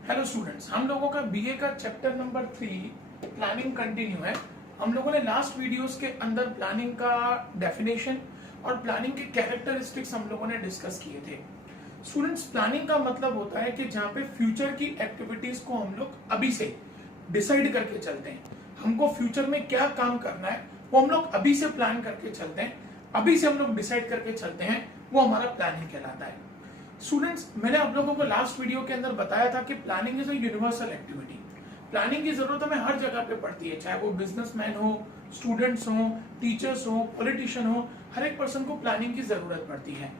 Hello students, हम लोगों का बीए का चैप्टर नंबर 3 प्लानिंग कंटिन्यू है। हम लोगों ने लास्ट वीडियोस के अंदर प्लानिंग का डेफिनेशन और प्लानिंग के कैरेक्टरिस्टिक्स हम लोगों ने डिस्कस किए थे। स्टूडेंट्स, प्लानिंग का मतलब होता है कि जहां पे फ्यूचर की एक्टिविटीज को हम लोग अभी से डिसाइड करके चलते हैं। हमको फ्यूचर में क्या काम करना है वो हम लोग अभी से प्लान करके चलते हैं, अभी से हम लोग डिसाइड करके चलते हैं, वो हमारा प्लानिंग कहलाता है। स्टूडेंट्स, मैंने आप लोगों को लास्ट वीडियो के अंदर बताया था कि planning is a universal activity. Planning की जरूरत हमें हर जगह पे पड़ती है, चाहे वो बिजनेसमैन हो, स्टूडेंट्स हो, टीचर्स हो, पॉलिटिशियन हो, हर एक पर्सन को प्लानिंग की जरूरत पड़ती है।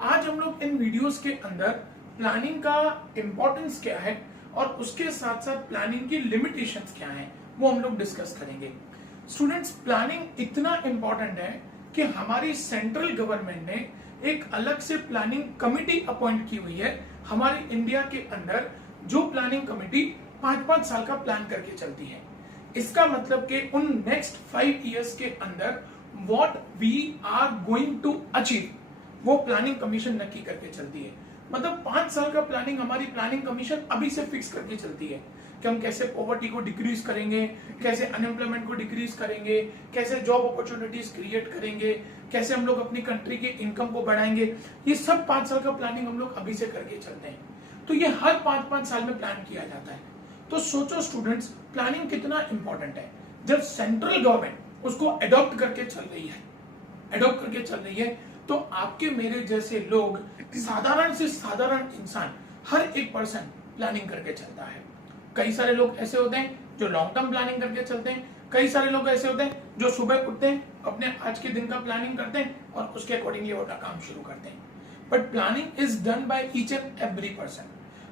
आज हम लोग इन वीडियोस के अंदर प्लानिंग का इंपॉर्टेंस क्या है और उसके साथ साथ प्लानिंग की लिमिटेशंस क्या हैं वो हम लोग डिस्कस करेंगे। स्टूडेंट्स, प्लानिंग इतना इंपॉर्टेंट है कि हमारी सेंट्रल गवर्नमेंट ने एक अलग से प्लानिंग कमिटी अपॉइंट की हुई है हमारे इंडिया के अंदर, जो प्लानिंग कमिटी 5-5 साल का प्लान करके चलती है। इसका मतलब कि उन नेक्स्ट 5 इयर्स के अंदर what we are going to achieve वो प्लानिंग कमीशन नक्की करके चलती है। मतलब 5 साल का प्लानिंग हमारी प्लानिंग कमीशन अभी से फिक्स करके चलती है कि हम कैसे पॉवर्टी को डिक्रीज करेंगे, कैसे अनएम्प्लॉयमेंट को डिक्रीज करेंगे, कैसे जॉब अपॉर्चुनिटीज क्रिएट करेंगे, कैसे हम लोग अपनी कंट्री के इनकम को बढ़ाएंगे। ये सब 5 साल का प्लानिंग हम लोग अभी से करके चलते हैं। तो ये हर 5-5 साल में प्लान किया जाता है। तो सोचो स्टूडेंट्स, प्लानिंग कितना इंपॉर्टेंट है। जब सेंट्रल गवर्नमेंट उसको अडॉप्ट करके चल रही है, तो आपके मेरे जैसे लोग, साधारण से साधारण इंसान, हर एक पर्सन प्लानिंग करके चलता है। कई सारे लोग ऐसे होते हैं जो लॉन्ग टर्म प्लानिंग करके चलते हैं, कई सारे लोग ऐसे होते हैं जो सुबह उठते हैं, अपने आज के दिन का प्लानिंग करते हैं और उसके अकॉर्डिंगली वो काम शुरू करते हैं। But planning is done by each and every person.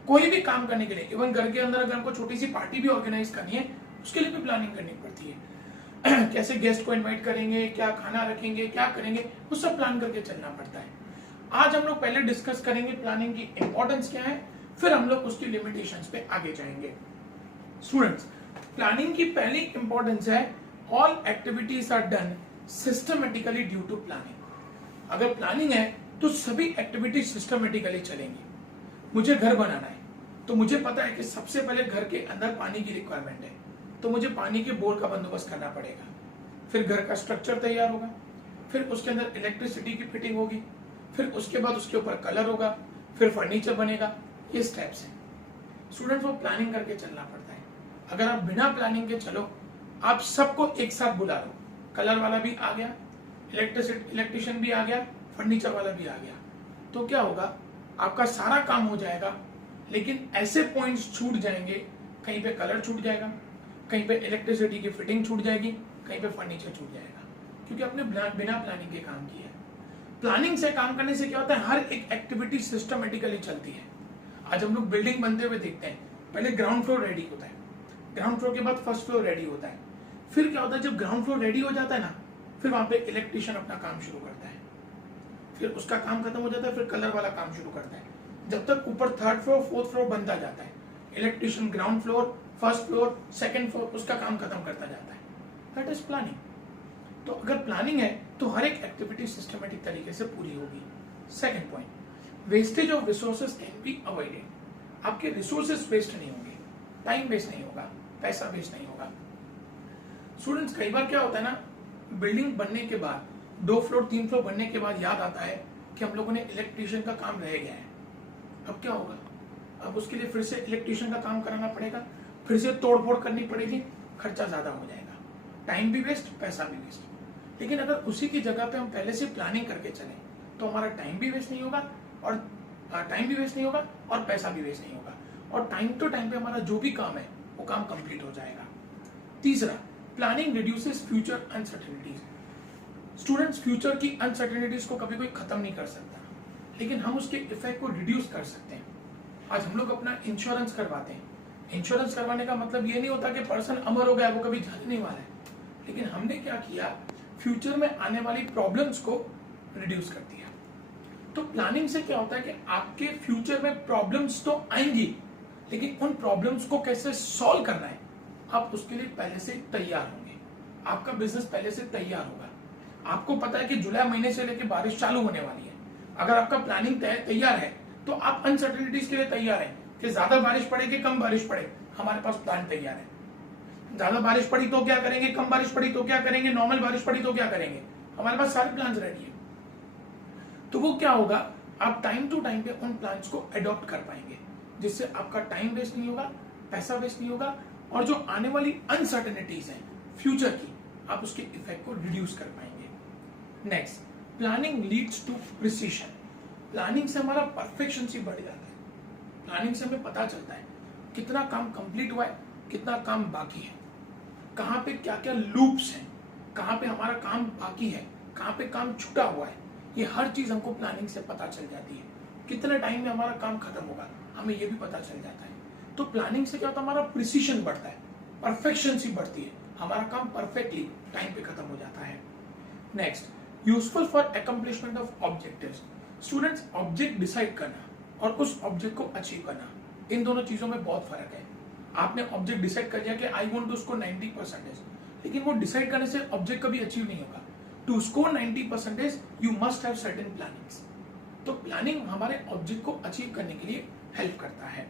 कोई भी काम करने के लिए, इवन घर के अंदर अगर हमको छोटी सी पार्टी भी ऑर्गेनाइज करनी है, उसके लिए भी प्लानिंग करनी पड़ती है। कैसे गेस्ट को इन्वाइट करेंगे, क्या खाना रखेंगे, क्या करेंगे, वो सब प्लान करके चलना पड़ता है। आज हम लोग पहले डिस्कस करेंगे प्लानिंग की इंपॉर्टेंस क्या है, फिर हम लोग उसकी लिमिटेशंस पे आगे जाएंगे। स्टूडेंट्स, प्लानिंग की पहली इंपॉर्टेंस है all activities are done systematically due to planning. अगर प्लानिंग है तो सभी एक्टिविटीज सिस्टमेटिकली चलेंगी। मुझे घर बनाना है तो मुझे पता है कि सबसे पहले घर के अंदर पानी की रिक्वायरमेंट है, तो मुझे पानी के बोर का बंदोबस्त करना पड़ेगा। फिर घर का स्ट्रक्चर तैयार होगा, फिर उसके अंदर इलेक्ट्रिसिटी की फिटिंग होगी, फिर उसके बाद उसके ऊपर कलर होगा, फिर फर्नीचर बनेगा। ये स्टेप्स हैं स्टूडेंट्स, वो प्लानिंग करके चलना पड़ता है। अगर आप बिना प्लानिंग के चलो, आप सबको एक साथ बुला लो, कलर वाला भी आ गया, इलेक्ट्रिशियन भी आ गया, फर्नीचर वाला भी आ गया, तो क्या होगा, आपका सारा काम हो जाएगा, लेकिन ऐसे पॉइंट्स छूट जाएंगे, कहीं पे कलर छूट जाएगा, कहीं पे इलेक्ट्रिसिटी की फिटिंग छूट जाएगी, कहीं पे फर्नीचर छूट जाएगा, क्योंकि आपने बिना प्लानिंग के काम किया है। प्लानिंग से काम करने से क्या होता है, हर एक एक्टिविटी सिस्टमेटिकली चलती है। आज हम लोग बिल्डिंग बनते हुए देखते हैं, पहले ग्राउंड फ्लोर रेडी होता है, ग्राउंड फ्लोर के बाद फर्स्ट फ्लोर रेडी होता है, फिर क्या होता है, जब ग्राउंड फ्लोर रेडी हो जाता है ना, फिर वहां पे इलेक्ट्रिशियन अपना काम शुरू करता है, फिर उसका काम खत्म हो जाता है, फिर कलर वाला काम शुरू करता है। जब तक ऊपर 3rd फ्लोर 4th फ्लोर बनता जाता है, electrician ground floor, first floor, 2nd floor उसका काम खत्म करता जाता है। That is planning. तो अगर प्लानिंग है तो हर एक एक्टिविटी सिस्टमेटिक तरीके से पूरी होगी। Second point, wastage of resources can be avoided. आपके रिसोर्सेज वेस्ट नहीं होंगे, टाइम वेस्ट नहीं होगा, पैसा वेस्ट नहीं होगा। स्टूडेंट्स, कई बार क्या होता है ना, बिल्डिंग बनने के बाद 2 फ्लोर 3 फ्लोर बनने के बाद याद आता है कि हम लोगों ने इलेक्ट्रिशियन का काम रह गया है। अब क्या होगा, अब उसके लिए फिर से इलेक्ट्रिशियन का काम कराना पड़ेगा, फिर से तोड़फोड़ करनी पड़ेगी, खर्चा ज्यादा हो जाएगा, टाइम भी वेस्ट, पैसा भी वेस्ट। लेकिन अगर उसी की जगह पे हम पहले से प्लानिंग करके चलें तो हमारा टाइम भी वेस्ट नहीं होगा और पैसा भी वेस्ट नहीं होगा, और टाइम टू टाइम पे हमारा जो भी काम है वो काम कंप्लीट हो जाएगा। तीसरा, planning reduces future uncertainties. Students, future की अनसर्टेनिटीज को कभी कोई खत्म नहीं कर सकता, लेकिन हम उसके इफेक्ट को रिड्यूस कर सकते हैं। आज हम लोग अपना इंश्योरेंस करवाते हैं, इंश्योरेंस करवाने का मतलब ये नहीं होता कि पर्सन अमर हो गया, वो कभी जाने नहीं वाला है, लेकिन हमने क्या किया, फ्यूचर में आने वाली प्रॉब्लम्स को रिड्यूस कर दिया। तो प्लानिंग से क्या होता है कि आपके फ्यूचर में प्रॉब्लम्स तो आएंगी, लेकिन उन प्रॉब्लम्स को कैसे सॉल्व करना है, आप उसके लिए पहले से तैयार होंगे। आपका बिजनेस पहले से तैयार होगा। आपको पता है कि जुलाई महीने से लेकर बारिश चालू होने वाली है। अगर आपका प्लानिंग तैयार है तो आप अनसर्टेनिटीज के लिए तैयार है कि ज्यादा बारिश पड़े कि कम बारिश पड़े, हमारे पास प्लान तैयार है। ज्यादा बारिश पड़ी तो क्या करेंगे, कम बारिश पड़ी तो क्या करेंगे, नॉर्मल बारिश पड़ी तो क्या करेंगे, हमारे पास सारे प्लान रेडी है। तो वो क्या होगा, आप टाइम टू टाइम पे उन प्लान्स को अडॉप्ट कर पाएंगे, जिससे आपका टाइम वेस्ट नहीं होगा, पैसा वेस्ट नहीं होगा, और जो आने वाली अनसर्टेनिटीज हैं फ्यूचर की, आप उसके इफेक्ट को रिड्यूस कर पाएंगे। Next, planning leads to precision. Planning से हमारा परफेक्शन से बढ़ जाता है। प्लानिंग से हमें पता चलता है कितना काम कंप्लीट हुआ है, कितना काम बाकी है, कहाँ पे क्या क्या लूप्स हैं, कहाँ पे हमारा काम बाकी है, कहाँ पे काम छूटा हुआ है, ये हर चीज हमको प्लानिंग से पता चल जाती है। कितने टाइम में हमारा काम खत्म होगा, हमें ये भी पता चल जाता है। तो प्लानिंग से क्या होता है, हमारा प्रिसीशन बढ़ता है, परफेक्शन सी बढ़ती है, हमारा काम परफेक्टली टाइम पे खत्म हो जाता है। Next, useful for accomplishment of objectives. Students, object decide करना और उस ऑब्जेक्ट को अचीव करना, इन दोनों चीजों में बहुत फर्क है। आपने ऑब्जेक्ट डिसाइड कर लिया कि आई वांट टू स्कोर 90%, लेकिन वो डिसाइड करने से ऑब्जेक्ट कभी अचीव नहीं होगा। To score 90% you must have certain plannings. तो प्लानिंग हमारे ऑब्जेक्ट को अचीव करने के लिए हेल्प करता है।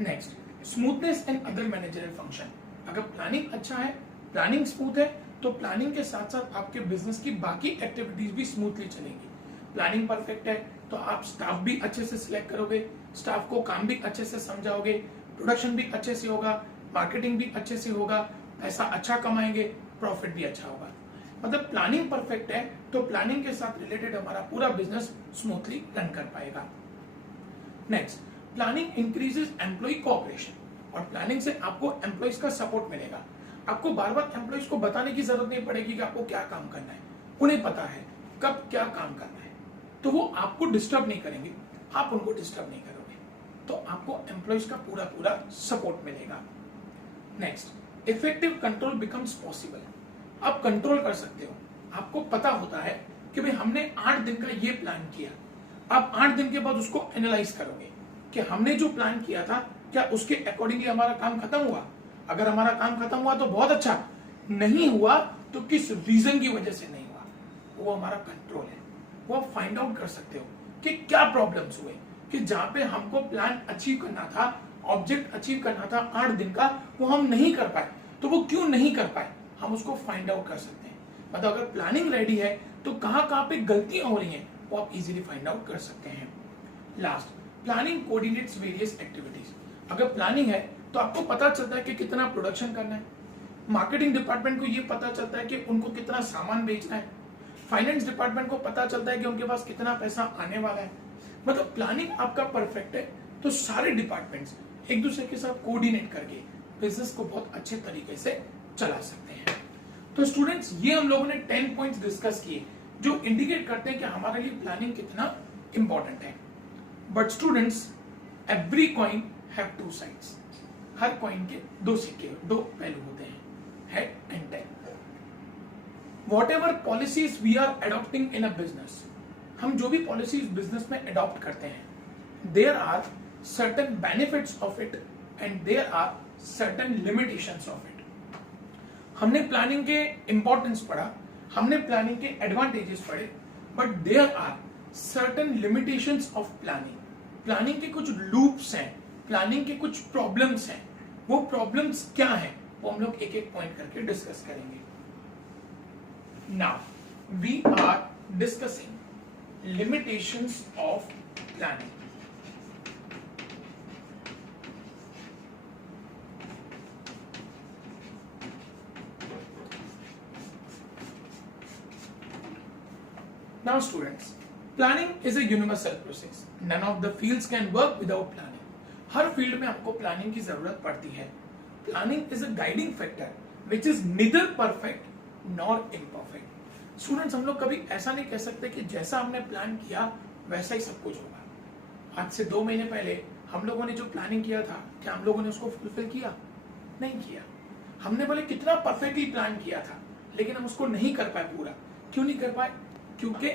Next, smoothness and other managerial function. अगर प्लानिंग अच्छा है, प्लानिंग स्मूथ है, तो प्लानिंग के साथ साथ आपके बिजनेस की बाकी एक्टिविटीज भी स्मूथली चलेंगी। प्लानिंग परफेक्ट है तो आप स्टाफ भी अच्छे से सिलेक्ट करोगे, स्टाफ को काम भी अच्छे से समझाओगे, प्रोडक्शन भी अच्छे से होगा, मार्केटिंग भी अच्छे से होगा, पैसा अच्छा कमाएंगे, प्रॉफिट भी अच्छा होगा। मतलब प्लानिंग परफेक्ट है तो प्लानिंग के साथ रिलेटेड हमारा पूरा बिजनेस स्मूथली रन कर पाएगा। Next, planning increases employ cooperation. और प्लानिंग से आपको एम्प्लॉयज का सपोर्ट मिलेगा। आपको बार बार एम्प्लॉयज को बताने की जरूरत नहीं पड़ेगी कि आपको क्या काम करना है, उन्हें पता है कब क्या काम करना है, तो वो आपको डिस्टर्ब नहीं करेंगे, आप उनको डिस्टर्ब नहीं करोगे, तो आपको एम्प्लॉयज का पूरा पूरा सपोर्ट मिलेगा। Next, effective control becomes possible. आप कंट्रोल कर सकते हो, आपको पता होता है कि भाई हमने 8 दिन का ये प्लान किया, आप 8 दिन के बाद उसको एनालाइज करोगे कि हमने जो प्लान किया था क्या उसके अकॉर्डिंगली हमारा काम खत्म हुआ। अगर हमारा काम खत्म हुआ तो बहुत अच्छा, नहीं हुआ तो किस रीजन की वजह से नहीं हुआ, वो हमारा कंट्रोल है। वो आप फाइंड आउट कर सकते हो कि क्या प्रॉब्लम्स हुए, कि जहां पे हमको प्लान अचीव करना था, ऑब्जेक्ट अचीव करना था 8 दिन का, वो हम नहीं कर पाए, तो वो क्यों नहीं कर पाए, हम उसको फाइंड आउट कर सकते हैं। मतलब अगर प्लानिंग रेडी है तो कहां कहां पे गलतियां हो रही हैं वो आप इजीली फाइंड आउट कर सकते हैं। Last, planning coordinates various activities. अगर प्लानिंग है तो आपको पता चलता है कि कितना प्रोडक्शन करना है, मार्केटिंग डिपार्टमेंट को ये पता चलता है कि उनको कितना सामान बेचना है, फाइनेंस डिपार्टमेंट को पता चलता है कि उनके पास कितना पैसा आने वाला है। मतलब प्लानिंग आपका परफेक्ट है तो सारे डिपार्टमेंट्स एक दूसरे के साथ कोऑर्डिनेट करके बिजनेस को बहुत अच्छे तरीके से चला सकते हैं। तो स्टूडेंट्स, ये हम लोगों ने 10 पॉइंट्स डिस्कस किए जो इंडिकेट करते हैं कि हमारे लिए प्लानिंग कितना इंपॉर्टेंट है। But students, every coin have 2 sides. हर कॉइन के 2 सिक्के, 2 पहलू होते हैं, head and tail. Whatever policies we are adopting in a business, हम जो भी पॉलिसीज बिजनेस में अडॉप्ट करते हैं, there are certain benefits of it and there are certain limitations of it. हमने प्लानिंग के इंपॉर्टेंस पढ़ा, हमने प्लानिंग के एडवांटेजेस पढ़े, but there are certain limitations of planning. Planning के कुछ लूप्स हैं, प्लानिंग के कुछ प्रॉब्लम्स हैं। वो प्रॉब्लम्स क्या हैं वो हम लोग एक एक पॉइंट करके डिस्कस करेंगे। Now we are discussing limitations of planning. Now students, planning is a universal process. None of the fields can work without planning. Her field में आपको प्लानिंग की जरूरत पड़ती है। Planning is a guiding factor which is neither perfect nor imperfect. Students, हम लोग कभी ऐसा नहीं कह सकते कि जैसा हमने प्लान किया वैसा ही सब कुछ होगा। आज से 2 महीने पहले हम लोगों ने जो प्लानिंग किया था, क्या हम लोगों ने उसको फुलफिल किया? नहीं किया। हमने बोले कितना परफेक्टली प्लान किया था, लेकिन हम उसको नहीं कर पाए पूरा। क्यों नहीं कर पाए? क्योंकि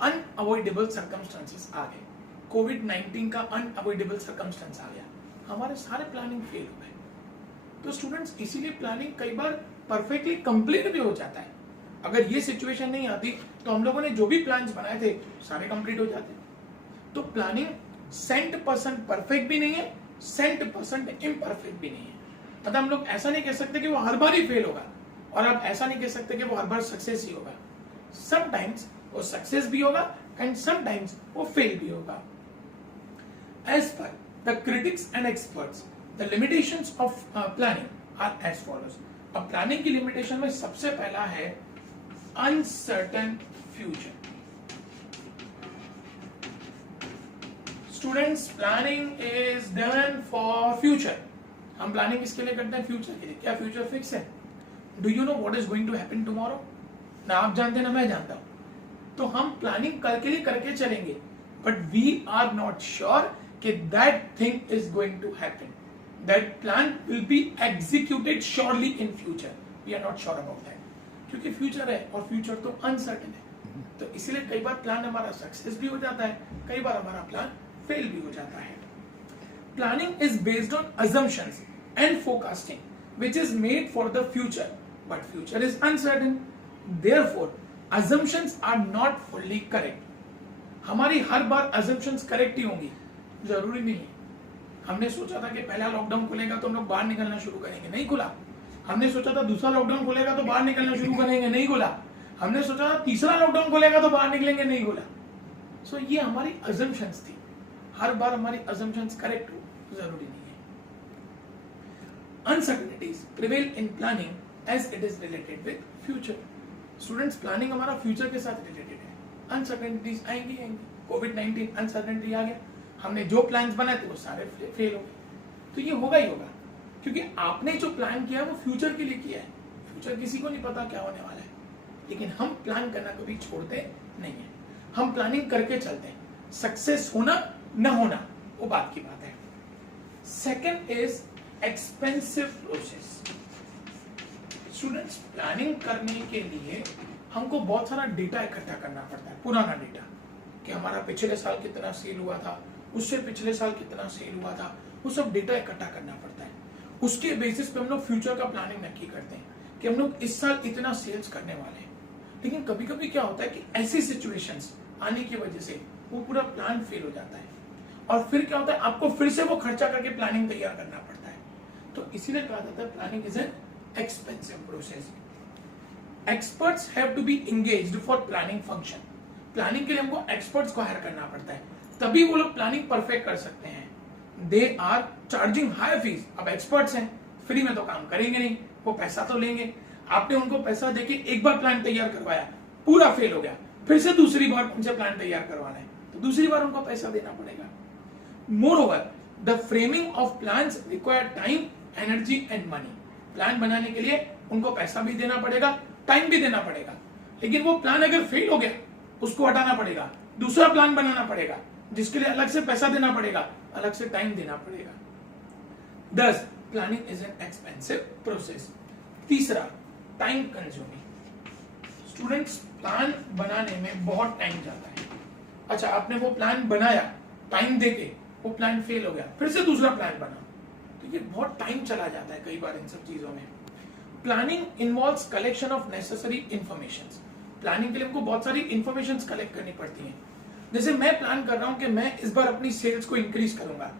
अनअवॉइडेबल सर्कमस्टेंसेस आ गए। कोविड-19 का अनअवॉइडेबल सर्कमस्टेंस आ गया, हमारे सारे प्लानिंग फेल हो गए। तो स्टूडेंट्स, इसीलिए प्लानिंग कई बार परफेक्टली कंप्लीट भी हो जाता है। अगर ये सिचुएशन नहीं आती तो हम लोगों ने जो भी प्लान्स बनाए थे सारे कंप्लीट हो जाते। तो प्लानिंग 100% परफेक्ट भी नहीं है, 100% इम्परफेक्ट भी नहीं है। मतलब हम लोग ऐसा नहीं कह सकते कि वो हर बार ही फेल होगा, और आप ऐसा नहीं कह सकते कि वो हर बार सक्सेस ही होगा। समटाइम्स वो सक्सेस भी होगा एंड समटाइम्स वो फेल भी होगा। As per the critics and experts, the limitations of planning are as follows. अब प्लानिंग की लिमिटेशन में सबसे पहला है uncertain future. Students, planning is done for future. हम प्लानिंग किसके लिए करते हैं? फ्यूचर के लिए। क्या फ्यूचर फिक्स है? Do you know what is going to happen tomorrow? ना आप जानते ना मैं जानता हूं। तो हम प्लानिंग करके लिए करके चलेंगे, but we are not sure कि that thing is going to happen, that plan will be executed surely in future. We are not sure about that, क्योंकि फ्यूचर है और फ्यूचर तो अनसर्टेन है। तो इसीलिए कई बार प्लान हमारा सक्सेस भी हो जाता है, कई बार हमारा प्लान फेल भी हो जाता है। Planning is based on assumptions and forecasting which is made for the future, but future is uncertain, therefore assumptions are not fully correct. हमारी हर बार assumptions correct ही होंगी, जरूरी नहीं है। हमने सोचा था कि पहला लॉकडाउन खुलेगा तो हम लोग बाहर निकलना शुरू करेंगे, नहीं खुला। हमने सोचा था दूसरा लॉकडाउन खुलेगा तो बाहर निकलना शुरू करेंगे, नहीं खुला। हमने सोचा था तीसरा लॉकडाउन खुलेगा तो बाहर निकलेंगे, नहीं खुला। सो ये हमारी assumptions थी। हर बार हमारी assumptions correct हो जरूरी नहीं है। Uncertainties prevail in planning as it is related with future. Students, planning हमारा फ्यूचर के साथ रिलेटेड है। अनसर्टेनिटीज आएंगी। कोविड-19 अनसर्टेनिटी आ गया, हमने जो प्लान्स बनाए थे वो सारे फेल हो गए। तो ये होगा ही होगा, क्योंकि आपने जो प्लान किया वो फ्यूचर के लिए किया है। फ्यूचर किसी को नहीं पता क्या होने वाला है, लेकिन हम प्लान करना कभी छोड़ते नहीं है। हम प्लानिंग करके चलते हैं। सक्सेस होना न होना वो बात की बात है। Second is expensive process. Students, planning करने के लिए हमको बहुत सारा डेटा इकट्ठा करना पड़ता है, पुराना डेटा, कि हमारा पिछले साल कितना सेल हुआ था, उससे पिछले साल कितना सेल हुआ था, वो सब डेटा इकट्ठा करना पड़ता है। उसके बेसिस पे हम लोग फ्यूचर का प्लानिंग नक्की करते हैं कि हम लोग इस साल इतना सेल्स करने वाले हैं। लेकिन कभी कभी क्या होता है कि ऐसी सिचुएशंस आने की वजह से वो पूरा प्लान फेल हो जाता है, और फिर क्या होता है, आपको फिर से वो खर्चा करके प्लानिंग तैयार करना पड़ता है। तो इसीलिए कहा जाता है planning is an expensive process. Experts have to be engaged for planning function. Planning के लिए हमको एक्सपर्ट्स को हायर करना पड़ता है, तभी वो लोग प्लानिंग परफेक्ट कर सकते हैं। They are charging high fees. अब एक्सपर्ट्स हैं, फ्री में तो काम करेंगे नहीं, वो पैसा तो लेंगे। आपने उनको पैसा देके एक बार प्लान तैयार करवाया, पूरा फेल हो गया, फिर से दूसरी बार उनसे प्लान तैयार करवाना है, तो दूसरी बार उनको पैसा देना पड़ेगा। Moreover, the framing of plans require time, energy and money. Plan बनाने के लिए उनको पैसा भी देना पड़ेगा, टाइम भी देना पड़ेगा। लेकिन वो प्लान अगर फेल हो गया, उसको हटाना पड़ेगा, दूसरा प्लान बनाना पड़ेगा, जिसके लिए अलग से पैसा देना पड़ेगा, अलग से टाइम देना पड़ेगा। Thus, planning is an expensive process. तीसरा, टाइम कंज्यूमिंग। स्टूडेंट्स, प्लान बनाने में बहुत टाइम जाता है। अच्छा, आपने वो प्लान बनाया, टाइम देके वो प्लान फेल हो गया, फिर से दूसरा प्लान बना, तो ये बहुत टाइम चला जाता है कई बार इन सब चीजों में। Planning involves collection of necessary informations. Planning के लिए हमको बहुत सारी इंफॉर्मेशंस कलेक्ट करनी पड़ती हैं। जैसे मैं प्लान कर रहा हूं कि मैं इस बार अपनी सेल्स को इंक्रीज करूंगा,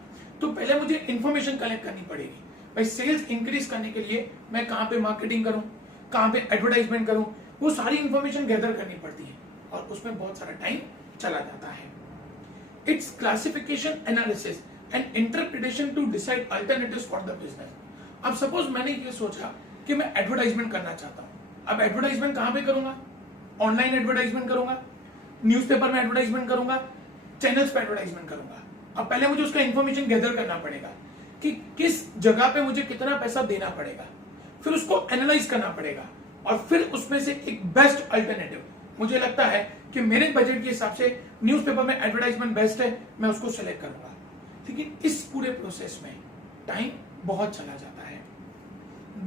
तो पहले मुझे इंफॉर्मेशन कलेक्ट करनी पड़ेगी। भाई, सेल्स इंक्रीज करने के लिए मैं कहां पे मार्केटिंग करूं, कहां पे एडवर्टाइजमेंट करूं, वो सारी इंफॉर्मेशन गैदर करनी पड़ती है, और उसमें बहुत सारा टाइम चला जाता है। Its classification, analysis and interpretation to decide alternatives for the business. अब सपोज मैंने ये सोचा कि मैं एडवर्टाइजमेंट करना चाहता हूं। अब एडवर्टाइजमेंट कहां पे करूंगा? ऑनलाइन एडवर्टाइजमेंट करूंगा, न्यूज़पेपर में एडवर्टाइजमेंट करूंगा, चैनल्स पे एडवर्टाइजमेंट करूंगा। अब पहले मुझे उसका इंफॉर्मेशन गैदर करना पड़ेगा कि किस जगह पे मुझे कितना पैसा देना पड़ेगा, फिर उसको एनालाइज करना पड़ेगा, और फिर उसमें से एक बेस्ट अल्टरनेटिव मुझे लगता है कि मेरे बजट के हिसाब से न्यूज़पेपर में एडवर्टाइजमेंट बेस्ट है, मैं उसको सेलेक्ट करूंगा। लेकिन इस पूरे प्रोसेस में टाइम बहुत चला जाता है।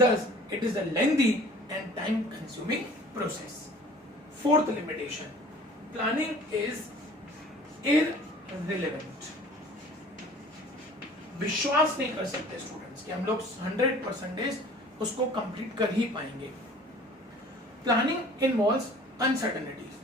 Thus, it is a lengthy and time-consuming process. Fourth limitation: planning is irrelevant. विश्वास नहीं कर सकते स्टूडेंट्स कि हम लोग 100% उसको कंप्लीट कर ही पाएंगे। Planning involves uncertainties.